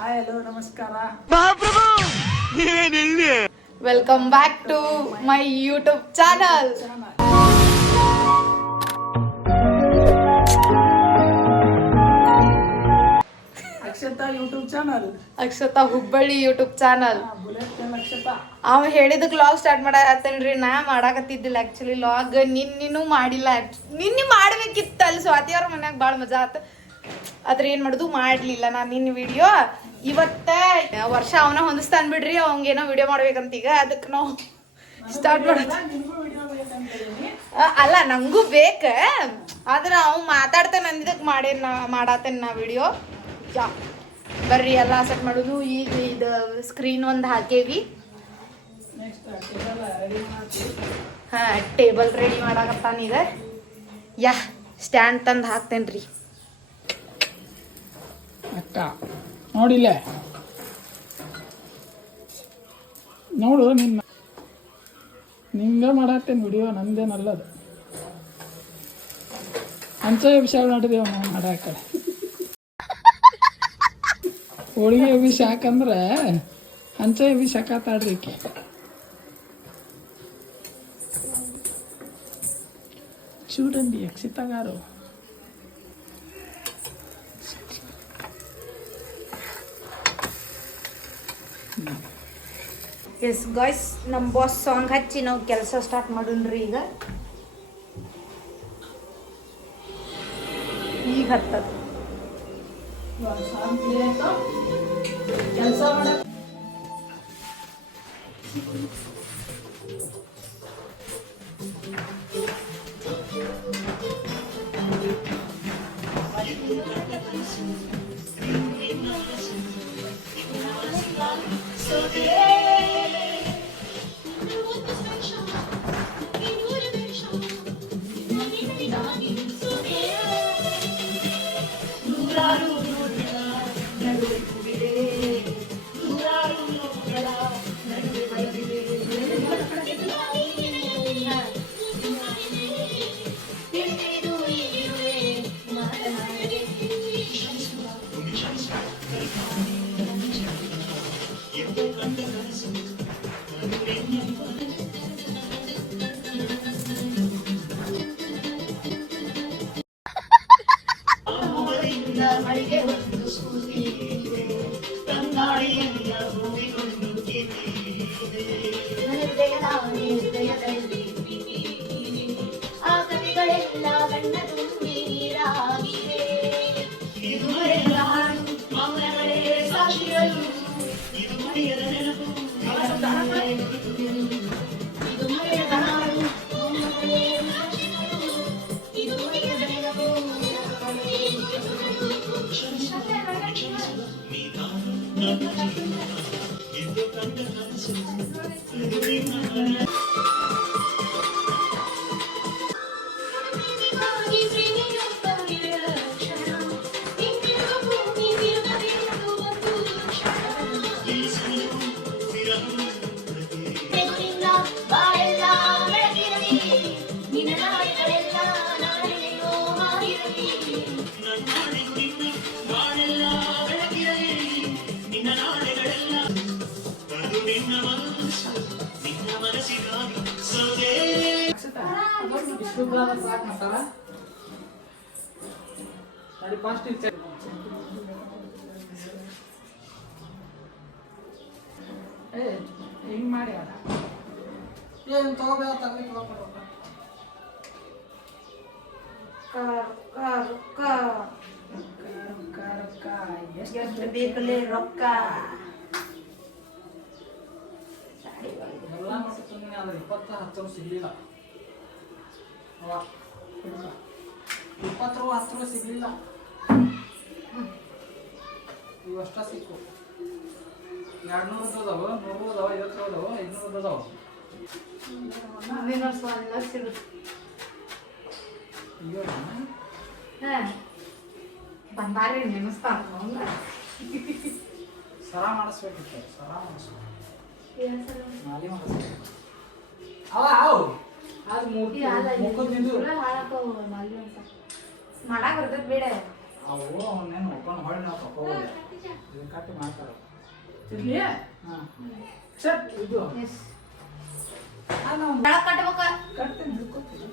Hi hello ನಮಸ್ಕಾರ. Welcome back to my YouTube channel. Akshata YouTube channel. Akshata Hubballi YouTube channel. Akshata ಅವ ಹೇಳಿದಕ್ಕೆ log start ಮಾಡತ್ತೇನ್ರಿ. ನಾ ಮಾಡಾಕತ್ತಿದ್ದಿಲ್ಲ actually log. ನಿನ್ನಿನೂ ಮಾಡಿಲ್ಲ. ನಿನ್ನೆ ಮಾಡ್ಬೇಕಿತ್ತು ಅಲ್ಲಿ ಸ್ವಾತಿ ಅವ್ರ ಮನ್ಯಾಗ ಭಾಳ ಮಜಾ ಆತ. ಆದ್ರೆ ಏನ್ ಮಾಡುದು ಮಾಡ್ಲಿಲ್ಲ ನಾನು ನಿನ್ನ ವಿಡಿಯೋ. ಇವತ್ತ ವರ್ಷ ಅವನ ಹೊಂದಿಸ್ತಾನ್ ಬಿಡ್ರಿ. ಅವಂಗೇನೋ ವಿಡಿಯೋ ಮಾಡ್ಬೇಕಂತ ಈಗ ಅದಕ್ಕೆ ನಾವು ಸ್ಟಾರ್ಟ್ ಮಾಡೋದು. ಅಲ್ಲ ನಂಗೂ ಬೇಕ, ಆದ್ರೆ ಅವ್ ಮಾತಾಡ್ತಾನೆ ಅಂದಿದ್ದಕ್ಕೆ ಮಾಡತ್ತೇನೆ ನಾ ವಿಡಿಯೋ. ಯಾ ಬರ್ರಿ ಎಲ್ಲ ಸೆಟ್ ಮಾಡೋದು. ಈಗ ಇದು ಸ್ಕ್ರೀನ್ ಒಂದು ಹಾಕೇವಿ. ಹಾ ಟೇಬಲ್ ರೆಡಿ ಮಾಡಾಕತ್ತಾನ ಈಗ. ಯಾ ಸ್ಟ್ಯಾಂಡ್ ತಂದು ಹಾಕ್ತೇನ್ರಿ. ಅಕ್ಕ ನೋಡಿಲ್ಲ, ನೋಡು ನಿಂಗೆ ಮಾಡತ್ತೇನೆ ವಿಡಿಯೋ, ನಂದೇನಲ್ಲದು. ಅಂಚ ವಿಷಯ ನೋಡಿದೇವ ನಾವು ಮಾಡಾಕ. ಹೋಳಿಗೆ ಅಭಿಷೇಕ ಅಂದ್ರೆ ಅಂಚೆ ಅಭಿಷೇಕ ತಾಡ್ರಿ. చూడండి అక్షిత గారు. ಎಸ್ ಗಾಯ್ಸ್, ನಮ್ಮ ಬಾಸ್ ಸಾಂಗ್ ಹಚ್ಚಿ ನಾವು ಕೆಲಸ ಸ್ಟಾರ್ಟ್ ಮಾಡೋಣ್ರಿ. ಈಗ ಹತ್ತದ ಕೆಲಸ ಮಾಡ. ಹಿಂಗ್ ಮಾಡಿ ಏನು ತಗೋಬೇಕ. ಎಷ್ಟು ಬೇಕಲ್ಲೇ ರೊಕ್ಕ ಎಲ್ಲ ಸುಮ್ಮನೆ ಆದ್ರೆ 20 ಸಿಗ್ಲಿಲ್ಲ. 20 ಸಿಗ್ಲಿಲ್ಲ. ಇವಷ್ಟ ಸಿಕ್ಕು. 200 ಅದಾವ, 100 ಅದಾವ, 50 ಅದಾವ, 500 ಅದಾವ. ಬಂದಾರಿ ನೆನಸ್ತಾರ. ಸರ ಮಾಡಿಸ್ಬೇಕಿತ್ತು. ಸರ ಮಾಡಿಸ್ಬೇಕು. ಮಾಲಿ ಮಾಡಿಸ್ಬೇಕು. ಅದು ಮೂರ್ತಿ ಮುಖದ್ದು ಮಾಡಾಕ ಬರ್ತೈತೆ ಬೇಡ. ಅವು ಅವನ್ನೇನು ಒಪ್ಕೊಂಡು ಹೊಳ್ಳಿ ನಾವು ತಗೋಬೋದು. ಇದನ್ನ ಕಟ್ ಮಾಡ್ತಾರ ತಿರ್ಲಿ ಹಾಂ ಸರ್ ಇದು ಕಟ್ತೀನಿ ಹಿಡ್ಕೊತೀನಿ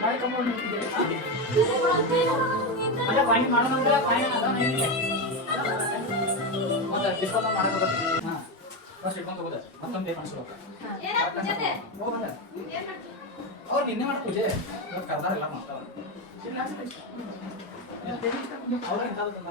ನಾಳೆ ಕಂಪೌಂಡ್ ನಿಂತಿದ್ದೀರಿ ಅದೇ ಪಾಯಿಂಟ್ ಮಾಡೋದಂದ್ರೆ ಪಾಯಿಂಟ್ ಅದ ಮತ್ತೆ ಡಿಸ್ಕೌಂಟ್ ಮಾಡೋದು ಹಾಂ ಫಸ್ಟ್ ಇಟ್ಕೊಂಡು ತಗೋದೆ ಮತ್ತೊಂದು ಏನು ಅನ್ಸೋದು ಅವ್ರು ನಿನ್ನೆ ಮಾಡಿ ಪೂಜೆ ಇವತ್ತು ಕರ್ದಾರೆಲ್ಲ ಮಾಡ್ತಾವ ಅವ್ರ ಇಂಥದ್ದಲ್ಲ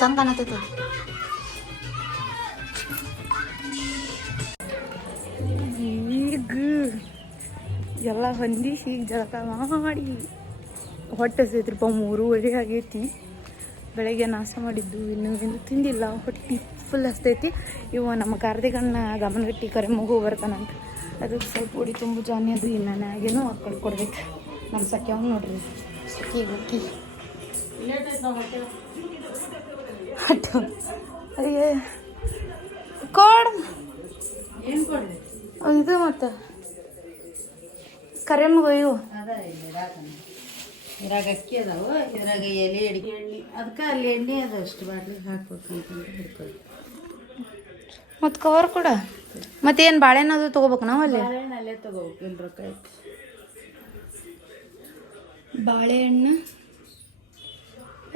ಚಂದ ಕಾಣತೈತ ಈಗ ಎಲ್ಲ ಹೊಂದಿಸಿ ಈಗ ಜಳಕ ಮಾಡಿ ಹೊಟ್ಟೆ ಹಸಿದ್ರಪ್ಪ 3:30 ಆಗೈತಿ. ಬೆಳಗ್ಗೆ ನಾಷ್ಟ ಮಾಡಿದ್ದು ಇನ್ನೂ ತಿಂದಿಲ್ಲ, ಹೊಟ್ಟೆ ಫುಲ್ ಹಸ್ತೈತಿ. ಇವ ನಮ್ಮ ಕಾರ್ತಿಕನ್ನ ಗಮನಗಟ್ಟಿ ಕರೆ ಮಗು ಬರ್ತಾನಂತ, ಅದಕ್ಕೆ ಸ್ವಲ್ಪ ಹೊಡಿ ತುಂಬು ಜಾನಿ ಅದು ಇಲ್ಲ ನಾಗೇನೋ ಹಾಕೊಂಡು ಕೊಡ್ಬೇಕು. ನಮ್ಮ ಸಖಿ ಅವ್ನು ನೋಡ್ರಿ ಸಖಿ ಹುಕ್ಕಿ ಅಯ್ಯ ಕೊಡ್ ಏನು ಕೊಡ್ರಿ ಇದು ಮತ್ತು ಕರೆ ಮಗು ಇವು ಇದ್ರಾಗ ಅಕ್ಕಿ ಅದಾವ, ಇದ್ರಾಗ ಎಲೆ ಅಡಿಕೆ ಎಣ್ಣೆ, ಅದಕ್ಕೆ ಅಲ್ಲಿ ಎಣ್ಣೆ ಅದ ಅಷ್ಟು ಬಾಟ್ಲಿಗೆ ಹಾಕ್ಬೇಕು ಅಂತಂದ್ರೆ ಹಿಡ್ಕೊಳ್ಳಿ. ಮತ್ತು ಕವರ್ ಕೂಡ ಮತ್ತೇನು ಬಾಳೆಹಣ್ಣು ಅದು ತೊಗೋಬೇಕು ನಾವು ಅಲ್ಲಿ ಬಾಳೆಹಣ್ಣು ಅಲ್ಲೇ ತೊಗೋಬೇಕು. ಇಲ್ಲಿ ರೊಕ್ಕ ಐತಿ ಬಾಳೆಹಣ್ಣು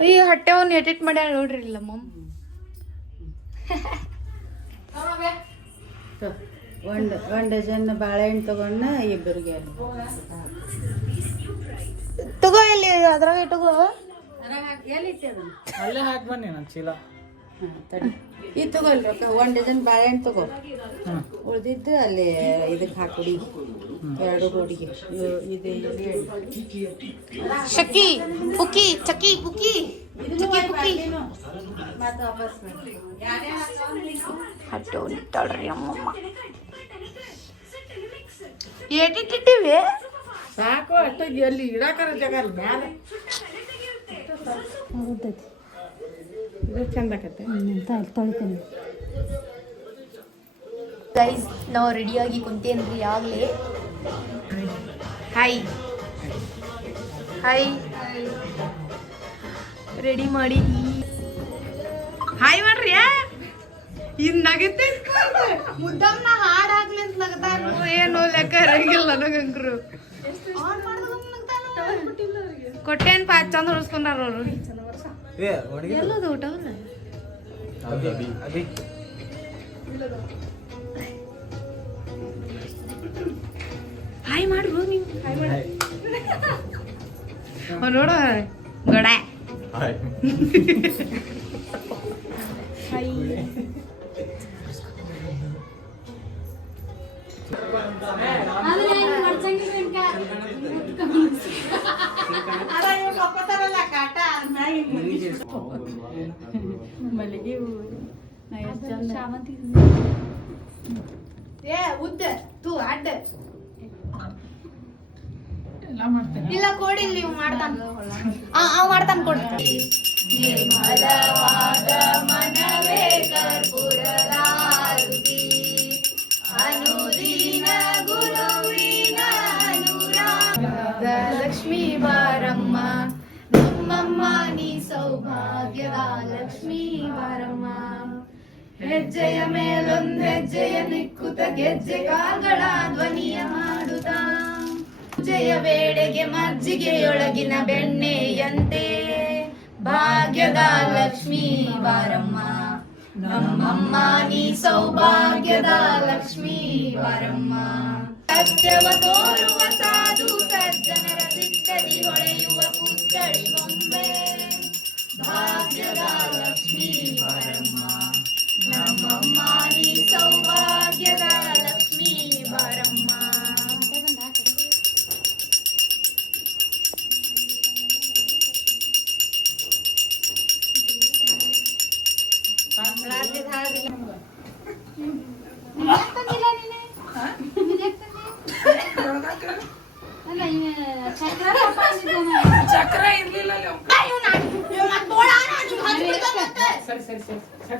ಈ ಹೊಟ್ಟೆ ಒಂದು ಎಡಿಟ್ ಮಾಡ್ಯಾಳ ನೋಡ್ರಿ ಇಲ್ಲ ಮಮ್ಮ. ಒಂದು ಡಜನ್ ಬಾಳೆಹಣ್ಣು ತಗೊಂಡ ಇಬ್ಬರಿಗೆ ತಗೋ ಇಲ್ಲಿ ಅದ್ರಾಗ ಇಟ್ಟಗೋ. ಎಲ್ಲಿಟ್ಟೆ ಅದನ್ನ ಅಲ್ಲೇ ಹಾಕಿ ಬನ್ನಿ ನನ್ನ ಚೀಲ. ತಡಿ ಇದು ತಗೋಲ್ ರೊಕ್ಕ 1 ಡಜನ್ ಬಾಳೆಹಣ್ಣು ತಗೋ. ಉಳ್ದಿದ್ದು ಅಲ್ಲಿ ಇದಕ್ಕೆ ಹಾಕೊಡಿ 2 ರೋಡಿಗೆ ಇದು ಶಕ್ಕಿ ಪುಕ್ಕಿ ಚಕ್ಕಿ ಪುಕ್ಕಿ ಚಕ್ಕಿ ಪುಕ್ಕಿ ಮತ್ತೆ ವಾಪಸ್ ಹಟ್ಟೆ ನಿಂತಾಳ್ರಿ ನಮ್ಮಮ್ಮ. ಎಡಿಟ್ಟಿಟ್ಟಿವಿ ಸಾಕು ಅಷ್ಟೇ. ಎಲ್ಲಿ ಇಡಾಕರ ಜಾಗ ಅಲ್ಲಿ ಮ್ಯಾಲೆ ಇದು ಚಂದ ಆಕತ್ತೆ. ತೊಳಿತೇನೆ. ಗೈಸ್ ನಾವು ರೆಡಿಯಾಗಿ ಕುಂತೇನ್ರಿ ಆಗ್ಲೇ. ಹಾಯ್ ಹಾಯ್ ರೆಡಿ ಮಾಡಿ ಹಾಯ್ ಮಾಡ್ರಿ. ಇನ್ ನಗತ್ತೆ ಮುದ್ದಮ್ನ ಹಾಡಾಗ್ಲಿ ಅಂತ ನಗತಾನು ಏನು ಲೆಕ್ಕ ಇರಂಗಿಲ್ಲ ನನಗಂಕ್ರು. ಕೊಟ್ಟೇನ್ಪ ಚಂದ ಹೊಡ್ಸ್ಕೊಂಡಾರ ಅವ್ರು. ಎಲ್ಲದು ಊಟ ಹಾಯ್ ಮಾಡ್ರು ನೀವು. ಹಾಯ್ ಮಾಡಿ ನೋಡ ಗಡ ಹಾಯ್. ಏ ಉದ್ದ ತೂ ಅಡ್ಡ ಇಲ್ಲ ಕೊಡಿ ನೀವು ಮಾಡ್ತಾನ ಅವ್ ಮಾಡ್ತಾನ ಕೊಡಿ. ನಿರ್ಮಲವಾದ ಮನವೇ ಕರ್ಪೂರಲಾರುತಿ ಅನುದೀನ ಗುರುವಿನ ಅನುರಾಗ ಲಕ್ಷ್ಮೀ ಬಾರಮ್ಮ ನಮ್ಮಮ್ಮ ನೀ ಸೌಭಾಗ್ಯದ ಲಕ್ಷ್ಮೀ ಬಾರಮ್ಮ. ಹೆಜ್ಜೆಯ ಮೇಲೊಂದ್ ಹೆಜ್ಜೆಯ ನಿಕ್ಕುತ್ತ ಗೆಜ್ಜೆ ಕಾಲ್ಗಳ ಧ್ವನಿಯ ಮಾಡುತ್ತ ಪೂಜೆಯ ವೇಳೆಗೆ ಮಜ್ಜಿಗೆಯೊಳಗಿನ ಬೆಣ್ಣೆಯಂತೆ ಭಾಗ್ಯದ ಲಕ್ಷ್ಮೀ ಬಾರಮ್ಮ ನಮ್ಮಮ್ಮ ನೀ ಸೌಭಾಗ್ಯದ ಲಕ್ಷ್ಮೀ ಬಾರಮ್ಮ. ಸತ್ಯವ ತೋರುವ ಸಾಧು ಸಜ್ಜನರ ಚಿತ್ತದಿ ಹೊಳೆಯುವ ಪುತ್ಥಳಿ ಬೊಂಬೆ ಭಾಗ್ಯದ ಲಕ್ಷ್ಮೀ ಬಾರಮ್ಮ ನಮ್ಮಮ್ಮ ನೀ ಸೌಭಾಗ್ಯದ ಲಕ್ಷ್ಮೀ ಬಾರಮ್ಮ. ಚಕ್ರ ಇರ್ಲಿಲ್ಲ ಅಲ್ಲಿ. ಸರಿ ಸರಿ ಸರಿ ಸರಿ ಸರಿ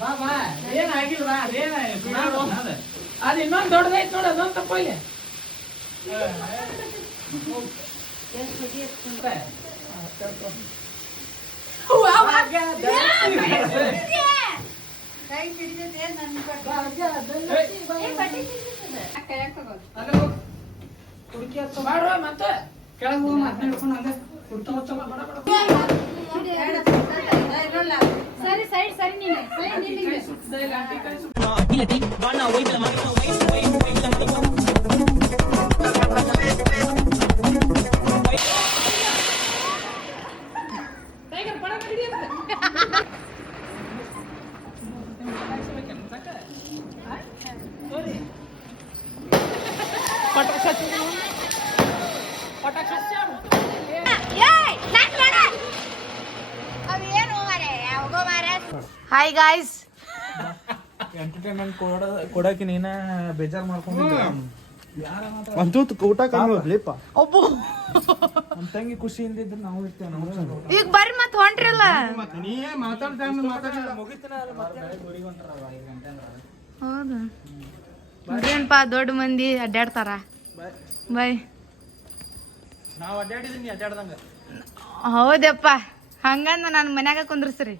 ಬಾ ಬಾ. ಏನಾಗಿಲ್ಲ ಅದೇನ ಅದು ಇನ್ನೊಂದು ದೊಡ್ಡದೈತೆ ನೋಡು. ಅದೊಂದು ತಪ್ಪಲ್ಲಿ ಹುಡುಕಿ ಹಚ್ಚ ಮಾಡುವ ಮತ್ತೆ ಕೆಳಗೆ ಹೋಗಿ ಮತ್ತೆ ಹಿಡ್ಕೊಂಡು ಹಂಗೆ ಹುಡುಕಿ ಹಚ್ಚ ಬಡ ಸರಿ ಸೈಡ್ ಸರಿ ನೀನು ಹಾಯ್ ಗಾಯ್ಸ್. ಎಂಟರ್ಟೈನ್ಮೆಂಟ್ ಕೊಡಕ್ಕೆ ನೀನ ಬೇಜಾರ್ ಮಾಡ್ಕೊಂಡಿದ್ದ ಅಂತೂ ಊಟ ಕಮ್ಮಿ ಹೋಗ್ಲಿಪ್ಪ. ಒಬ್ಬ ನಮ್ಮ ತಂಗಿ ಖುಷಿಯಿಂದ ಇದ್ರೆ ನಾವು ಇರ್ತೇವೆ. ನಾವು ಈಗ ಬರ್ರಿ ಮತ್ ಹೊಂಟ್ರಲ್ಲ. ನೀ ಮಾತಾಡ್ತಾ ಹೌದಾ ಮತ್ತೇನ್ಪಾ ದೊಡ್ಡ ಮಂದಿ ಅಡ್ಡಾಡ್ತಾರ. ಬಾಯ್. ನಾವು ಅಡ್ಡಾಡಿದೀನಿ ಅಡ್ಡಾಡ್ದಂಗ. ಹೌದಪ್ಪ ಹಂಗಂದ ನಾನು ಮನ್ಯಾಗ ಕುಂದ್ರಸ್ರಿ.